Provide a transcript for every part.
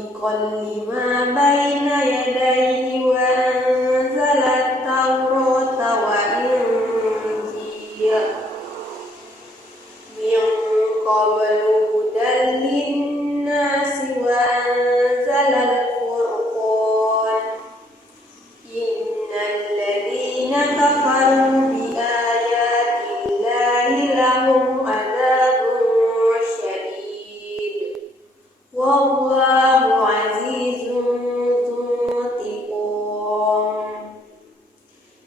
musaddiqan lima baina yadayhi wa anzala at-taurata wal injil min qablu hudan lin-nasi wa anzala al-furqan innal ladzina kafaru bi ayati llahi lahum adzabun syadid wallahu azizun dzuntiqam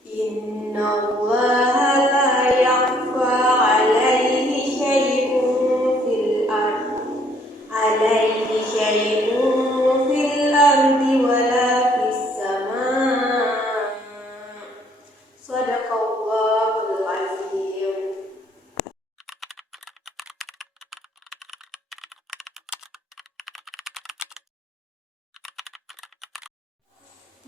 innallaha la yakhfa alaihi syai'un fil ardi wala fis samaa. Shadaqallahul azim.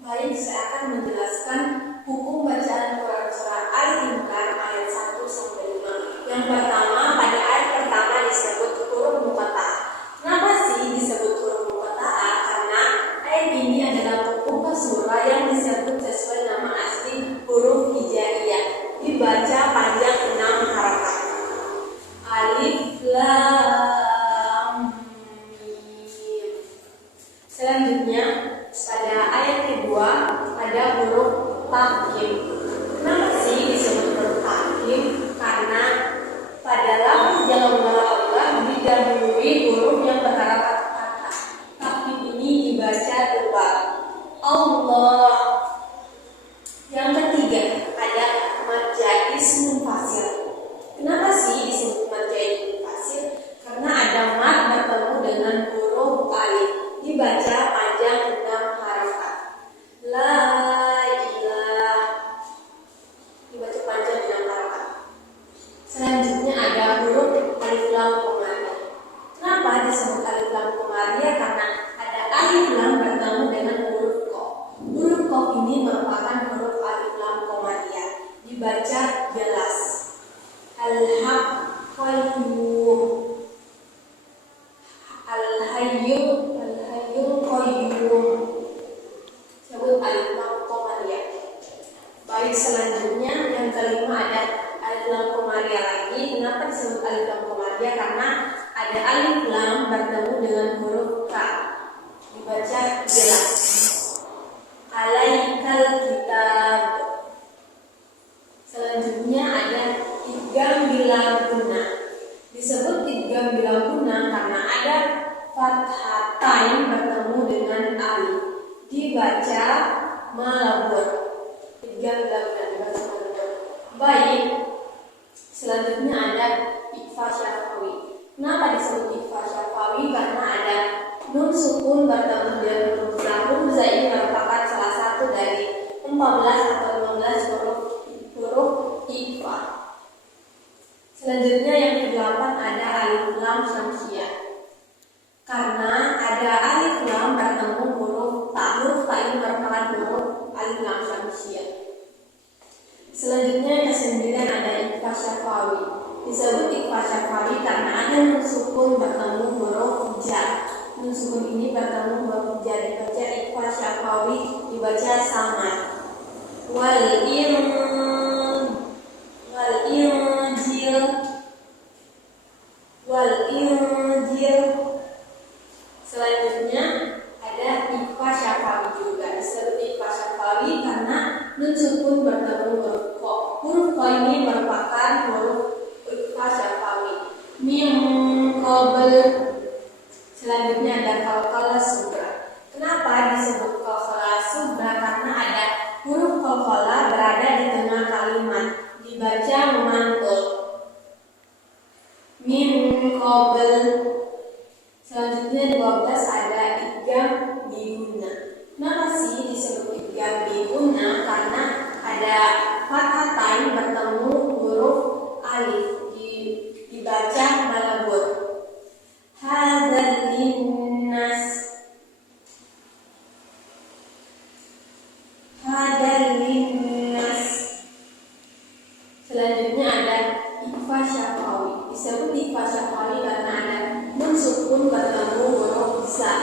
Baik, saya akan menjelaskan hukum bacaan Quran surah Al-Imran ayat 1 sampai 5. Yang pertama, pada ayat pertama disebut huruf muqatta'ah. Kenapa sih disebut huruf muqatta'ah? Karena ayat ini adalah pembuka surah yang disebut sesuai nama asli huruf hijaiyah. Dibaca panjang 6 harakat. Alif Lam Mim. Selanjutnya pada ayat kedua ada huruf tafkhim. Kenapa sih disebut huruf tafkhim? Karena pada lafaz jalla Allah didahului huruf yang berharakat fathah. Tafkhim ini dibaca tebal. Allah. Yang ketiga ada mad ismun fasil. Kenapa sih disebut mad ismun fasil? Karena ada mad bertemu dengan huruf alif. Dibaca panjang 6 harakat. La ilah. Dibaca panjang 6 harakat. Selanjutnya ada huruf alif lam qamariyah. Kenapa disebut alif lam qamariyah? Karena ada alif lam bertemu dengan huruf qaf. Huruf qaf ini merupakan huruf alif lam qamariyah. Dibaca jelas. Al-haq qayyum. Al-hayyum qayyum. Sebut alif lam qamariyah. Baik, selanjutnya yang kelima ada alif lam qamariyah lagi. Kenapa disebut alif lam qamariyah? Karena ada alif lam bertemu dengan huruf ka. Dibaca jelas. Alaikal kitab. Selanjutnya ada idgham bila gunnah. Disebut idgham bila gunnah karena ada fathatain bertemu dengan alif. Dibaca malabur. Idgham bila gunnah dibaca malabur. Baik. Selanjutnya ada ikhfa syafawi. Kenapa disebut ikhfa syafawi? Karena ada nun sukun bertemu dengan huruf za. Huruf za ini merupakan salah satu dari 14 atau 15 huruf ikhfa. Selanjutnya yang ke-8 ada alif lam syamsiyah. Karena ada alif lam bertemu huruf ta. Huruf ta ini merupakan huruf alif lam syamsiyah. Selanjutnya yang ke-9 ada ikhfa syafawi. Disebut ikhfa syafawi karena ada nun sukun bertemu huruf jar. Nun sukun ini bertemu huruf jar. Dibaca ikhfa syafawi, dibaca sama. Wal injil. Selanjutnya ada ikhfa syafawi juga. Disebut ikhfa syafawi karena nun sukun bertemu huruf qa. Huruf qa ini merupakan huruf ikhfa syafawi. Min qabl. Selanjutnya ada qalqalah sughra. Kenapa disebut qalqalah sughra? Karena ada huruf qalqalah berada di tengah kalimat. Dibaca memantul. Min qabl. Selanjutnya 12 ada idgham bi gunnah. Kenapa sih disebut idgham bi gunnah? Karena ada fathatain bertemu huruf alif. Dibaca malabur. Hadzal linnas. Selanjutnya ada ikhfa syafawi. Disebut ikhfa syafawi karena ada nun sukun bertemu huruf za.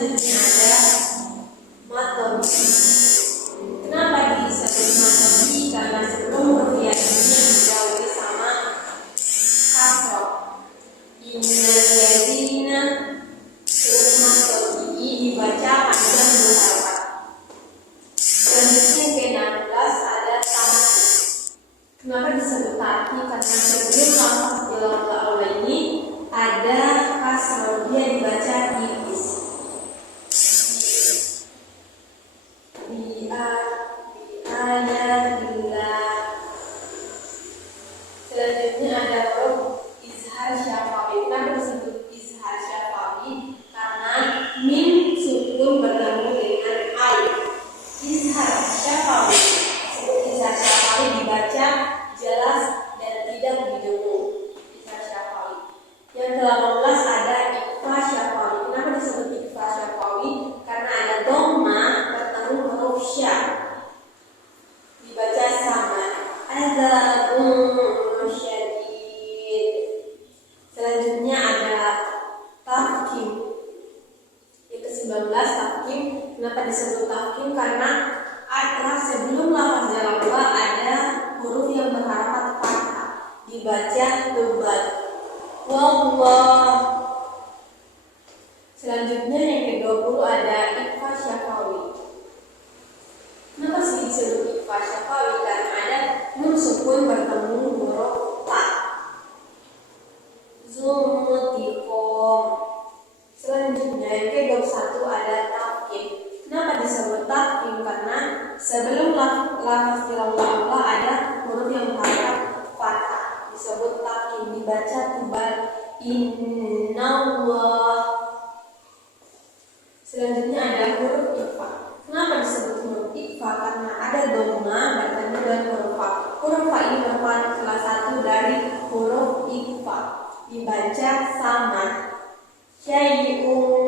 Selanjutnya ada matobi. Kenapa disebut matobi? Karena sebelum huruf ya ini didahului sama kasroh. Innal ladzina huruf matobi dibaca panjang 2 harakat. Selanjutnya ke-16 ada tahki. Kenapa disebut tahki? Karena sebelum lafaz jalal aula ini ada kasroh, dia dibaca tipis. Selanjutnya ada huruf izhar syafawi. Kenapa disebut izhar syafawi? Karena mim sukun bertemu dengan alif. Izhar syafawi. Sebut izhar syafawi dibaca jelas dan tidak didengung. Izhar syafawi. Yang ke-18 ada ikhfa syafawi. Kenapa disebut ikhfa syafawi? Karena ada dhamma bertemu huruf sya. Dibaca sama. Syadid. Selanjutnya ada tafkim. Yang ke-19 tafkim. Kenapa disebut tafkim? Karena sebelum lafaz jalal ada huruf yang berharakat fathah. Dibaca tebal. Wallah. Selanjutnya yang ke-20 ada ikhfa syafawi. Kenapa sih disebut ikhfa syafawi? Karena ada nun sukun bertemu huruf ta. Zumutiqom. Selanjutnya yang ke-21 ada tafkim. Kenapa disebut tafkim? Karena sebelum lafaz jalal ada huruf yang berharakat fathah. Disebut tafkim, dibaca tebal. Innallah. Selanjutnya ada huruf ikhfa. Kenapa disebut huruf ikhfa? Karena ada dhamma bertemu dengan huruf fa. Huruf fa ini merupakan salah satu dari huruf ikhfa. Dibaca sama. Syai'un